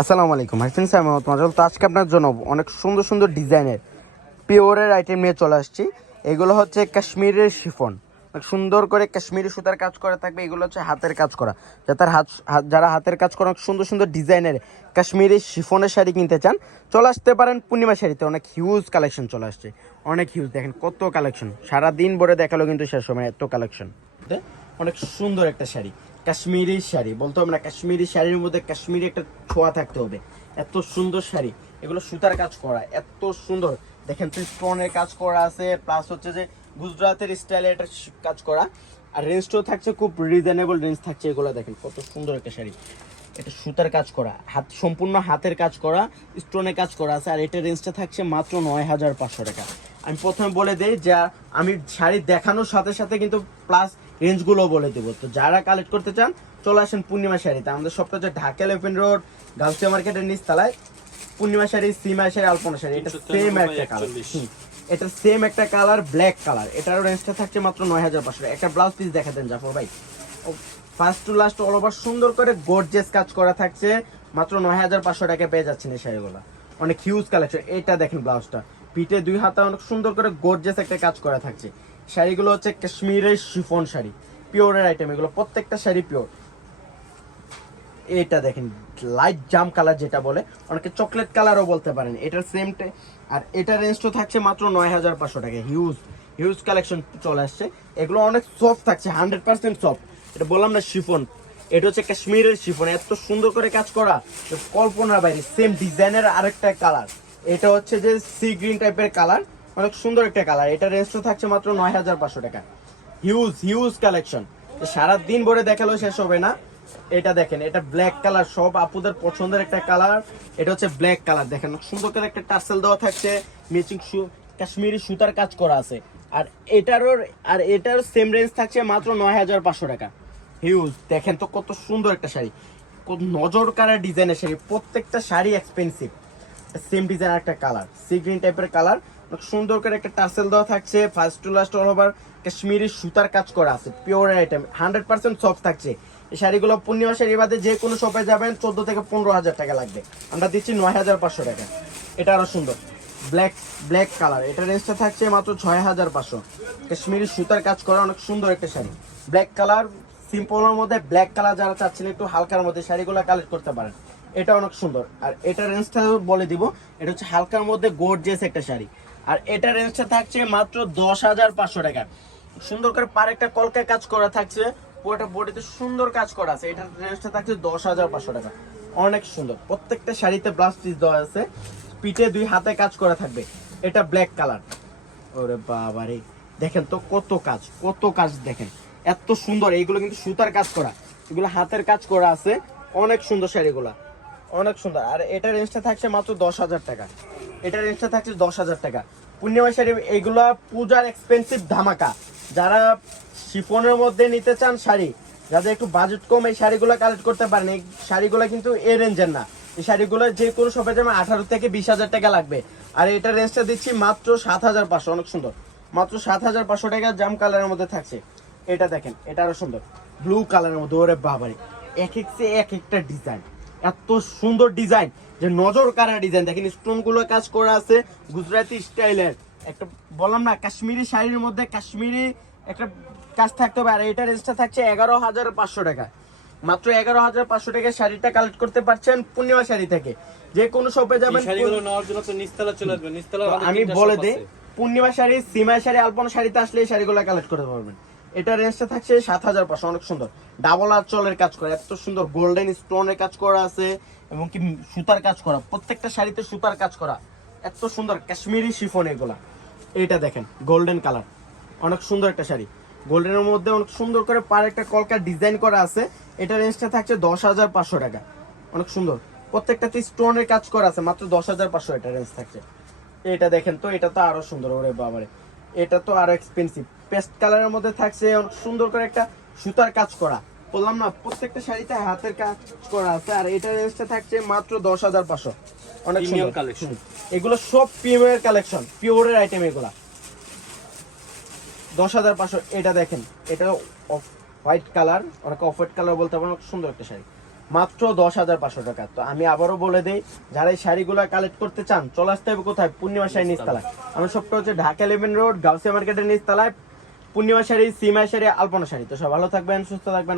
আসসালামু আলাইকুম হাসিন স্যার তো আজকে আপনার জন্য অনেক সুন্দর সুন্দর ডিজাইনের পিওরের আইটেম নিয়ে চলে আসছি। এগুলো হচ্ছে কাশ্মীরের শিফন, সুন্দর করে কাশ্মীরি সুতার কাজ করা থাকবে। এগুলো হচ্ছে হাতের কাজ করা, যারা হাতের কাজ করা সুন্দর সুন্দর ডিজাইনের কাশ্মীরি শিফনের শাড়ি কিনতে চান চলে আসতে পারেন পূর্ণিমা শাড়িতে। অনেক হিউজ কালেকশন চলে আসছে, অনেক হিউজ। দেখেন কত কালেকশন, সারাদিন ভরে দেখালো কিন্তু শেষ সময় এত কালেকশন। অনেক সুন্দর একটা শাড়ি, কাশ্মীরি শাড়ি বলতে হবে না, কাশ্মীরি শাড়ির মধ্যে কাশ্মীরি একটা ছোঁয়া থাকতে হবে। এত সুন্দর শাড়ি, এগুলো সুতার কাজ করা, এত সুন্দর। দেখেন স্টোনের কাজ করা আছে, প্লাস হচ্ছে যে গুজরাতের স্টাইলে এটা কাজ করা। আর রেঞ্জটাও থাকছে খুব রিজনেবল রেঞ্জ থাকছে। এগুলো দেখেন কত সুন্দর একটা শাড়ি, এটা সুতার কাজ করা, হাত সম্পূর্ণ হাতের কাজ করা, স্টোনে কাজ করা আছে। আর এটা রেঞ্জটা থাকছে মাত্র ৯,৫০০ টাকা। আমি প্রথমে বলে দিই যে আমি শাড়ি দেখানোর সাথে সাথে কিন্তু প্লাস রেঞ্জগুলো বলে দেবো। তো যারা কালেক্ট করতে চান চলে আসেন পূর্ণিমা শাড়িতে। আমাদের সবটা হচ্ছে ঢাকা এলিফ্যান্ট রোড গাউসিয়া মার্কেটের নিচতলায়। পূর্ণিমা শাড়ি, সিমা শাড়ি, আলপনা শাড়ি, এটা সেম একটা কালার, এটা সেম একটা কালার, ব্ল্যাক কালার। এটার রেঞ্জটা থাকছে মাত্র ৯,৫০০। একটা ব্লাউজ পিস দেখা দেন জাফর ভাই, first to last all over সুন্দর করে গর্জিয়াস কাজ করা থাকছে। মাত্র ৯,৫০০ টাকায় পেয়ে যাচ্ছেন এই শাড়িগুলো, অনেক হিউজ কালেকশন। এটা দেখেন ব্লাউজটা, পিঠে 2 হাতা অনেক সুন্দর করে গর্জিয়াস একটা কাজ করা থাকছে। শাড়িগুলো হচ্ছে কাশ্মীরের শিফন শাড়ি, পিওরের আইটেম এগুলো, প্রত্যেকটা শাড়ি পিওর। এটা দেখেন লাইট জাম কালার যেটা বলে, অনেকে চকলেট কালারও বলতে পারেন, এটার সেম। আর এটার রেঞ্জটা থাকছে মাত্র ৯,৫০০ টাকা। হিউজ হিউজ কালেকশন চলে আসছে। এগুলো অনেক সফট থাকছে, 100% সফট। এটা বললাম না শিফন, এটা হচ্ছে কাশ্মীরের শিফন, এত সুন্দর করে কাজ করা, কল্পনার বাইরে। সেম ডিজাইনের আরেকটা কালার, এটা হচ্ছে যে সি গ্রিন টাইপের কালার, অনেক সুন্দর একটা কালার। এটা রেঞ্জটা থাকছে মাত্র ৯,৫০০ টাকা। হিউজ হিউজ কালেকশন, সারাদিন ভরে দেখালেও শেষ হবে না। এটা দেখেন, এটা ব্ল্যাক কালার, সব আপুদের পছন্দের একটা কালার। এটা হচ্ছে ব্ল্যাক কালার, দেখেন সুন্দর করে একটা টার্সেল দেওয়া থাকছে, ম্যাচিং কাশ্মীরি সুতার কাজ করা আছে। আর এটারও সেম রেঞ্জ থাকছে মাত্র ৯,৫০০ টাকা। হিউজ, দেখেন তো কত সুন্দর একটা শাড়ি, কত নজর কাড়া ডিজাইনের শাড়ি। প্রত্যেকটা শাড়ি এক্সপেন্সিভ। সেম ডিজাইন একটা কালার, সি গ্রিন টাইপের কালার, সুন্দর করে একটা টার্সেল দেওয়া থাকছে। First to last all over Kashmiri সুতার কাজ করা আছে, পিওর আইটেম, 100% সফট থাকছে। এই শাড়িগুলো পূর্ণিমা শাড়ি বাদে যে কোনো শপে যাবেন 14 থেকে 15,000 টাকা লাগবে, আমরা দিচ্ছি ৯,৫০০ টাকা। এটা আরো সুন্দর, ব্ল্যাক ব্ল্যাক কালার, এটা রেঞ্জটা থাকছে মাত্র ৬,৫০০। কাশ্মীরি সুতার কাজ করা অনেক সুন্দর একটা শাড়ি, ব্ল্যাক কালার, সিম্পলের মধ্যে ব্ল্যাক কালার যারা চাচ্ছেন একটু হালকার মধ্যে শাড়িগুলো কালেক্ট করতে পারেন। এটা অনেক সুন্দর। আর এটা রেঞ্জটা বলে দিব, এটা হচ্ছে হালকার মধ্যে গর্জিয়াস একটা শাড়ি। আর এটা রেঞ্জটা থাকছে মাত্র ১০,৫০০ টাকা। সুন্দর করে পার একটা কলকায় কাজ করা থাকছে, পুরোটা বডিতে সুন্দর কাজ করা আছে। এটার রেঞ্জটা থাকছে ১০,৫০০ টাকা, অনেক সুন্দর। প্রত্যেকটা শাড়িতে ব্লাউজ পিস দেওয়া আছে, পিঠে 2 হাতে কাজ করা থাকবে। এটা ব্ল্যাক কালার, ওরে বাবারে দেখেন তো কত কাজ, কত কাজ দেখেন, এত সুন্দর। এইগুলো কিন্তু সুতার কাজ করা, এগুলো হাতের কাজ করা আছে, অনেক সুন্দর শাড়িগুলা, অনেক সুন্দর। আর এটা রেঞ্জটা থাকছে মাত্র ১০,০০০ টাকা। এটা রেঞ্জটা থাকছে ১০,০০০ টাকা। পূর্ণিমা শাড়ি এইগুলা পূজার এক্সপেন্সিভ ধামাকা। যারা শিফনের মধ্যে নিতে চান শাড়ি, যাদের একটু বাজেট কম, এই শাড়িগুলো কালেক্ট করতে পারেন। এই শাড়িগুলো কিন্তু এই রেঞ্জের না, এই শাড়িগুলো যে কোনো শপে যাবে 18 থেকে 20,000 টাকা লাগবে। আর এটা রেঞ্জটা দিচ্ছি মাত্র ৭,৫০০, অনেক সুন্দর, মাত্র ৭,৫০০ টাকা। জাম কালারের মধ্যে থাকছে। এটা দেখেন, এটা আরো সুন্দর, ব্লু কালারের মধ্যে, ওরে বাবারে এক একটা ডিজাইন, এত সুন্দর ডিজাইন যে নজর কাড়া ডিজাইন। দেখেন স্টোন গুলো কাজ করা আছে গুজরাটি স্টাইলের, একটা বললাম না কাশ্মীরি শাড়ির মধ্যে কাশ্মীরি একটা কাজ থাকতে হবে। আর এটা রেঞ্জটা থাকছে ১১,৫০০ টাকা, মাত্র ১১,৫০০ টাকায় শাড়িটা কালেক্ট করতে পারছেন পূর্ণিমা শাড়ি থেকে। যে কোনো শপে যাবেন, শাড়িগুলো নেওয়ার জন্য তো নিচতলা চলে আসবেন। নিচতলা আমি বলে দিই, পূর্ণিমা শাড়ি, সিমা শাড়ি, আলপনা শাড়িতে আসলে এই শাড়িগুলো কালেক্ট করতে পারবেন। এটা রেঞ্জটা থাকছে ৭,৫০০, অনেক সুন্দর। ডাবল আঁচলের কাজ করা, এত সুন্দর গোল্ডেন স্টোনের কাজ করা আছে, এবং কি সুতার কাজ করা, প্রত্যেকটা শাড়িতে সুতার কাজ করা, এত সুন্দর কাশ্মীরি শিফন এগুলা। এটা দেখেন গোল্ডেন কালার, অনেক সুন্দর একটা শাড়ি, গোল্ডেনের মধ্যে অনেক সুন্দর করে পার একটা কলকার ডিজাইন করা আছে। এটা রেঞ্জটা থাকছে ১০,৫০০ টাকা, অনেক সুন্দর। প্রত্যেকটাতে স্টোনের কাজ করা আছে, মাত্র ১০,৫০০ এটা রেঞ্জ থাকছে। এটা দেখেন তো, এটা তো আরো সুন্দর, ওরে বাবারে এটা তো আরো এক্সপেন্সিভ। পেস্ট কালারের মধ্যে থাকছে, অনেক সুন্দর করে একটা সুতার কাজ করা, বললাম না প্রত্যেকটা শাড়িতে হাতের কাজ করা আছে। আর এটা রেঞ্জটা থাকছে মাত্র ১০,৫০০, অনেক সুন্দর কালেকশন। এগুলো সব প্রিমিয়ার কালেকশন, পিওরের আইটেম এগুলা, ১০,৫০০। এটা দেখেন, এটা হোয়াইট কালার, অনেক অফ হোয়াইট কালার বলতে পারেন, অনেক সুন্দর একটা শাড়ি, মাত্র 10,500 টাকা। তো আমি আবারও বলে দেই, যারা এই শাড়িগুলো কালেক্ট করতে চান চলে আসতে হবে কোথায়, পূর্ণিমা শাড়ি নিচতলায়। আমার সবটা হচ্ছে ঢাকা 11 রোড গাউসিয়া মার্কেটের নিচতলায়। পূর্ণিমা শাড়ি, সীমা শাড়ি, আলপনা শাড়ি। তো সব ভালো থাকবেন, সুস্থ থাকবেন।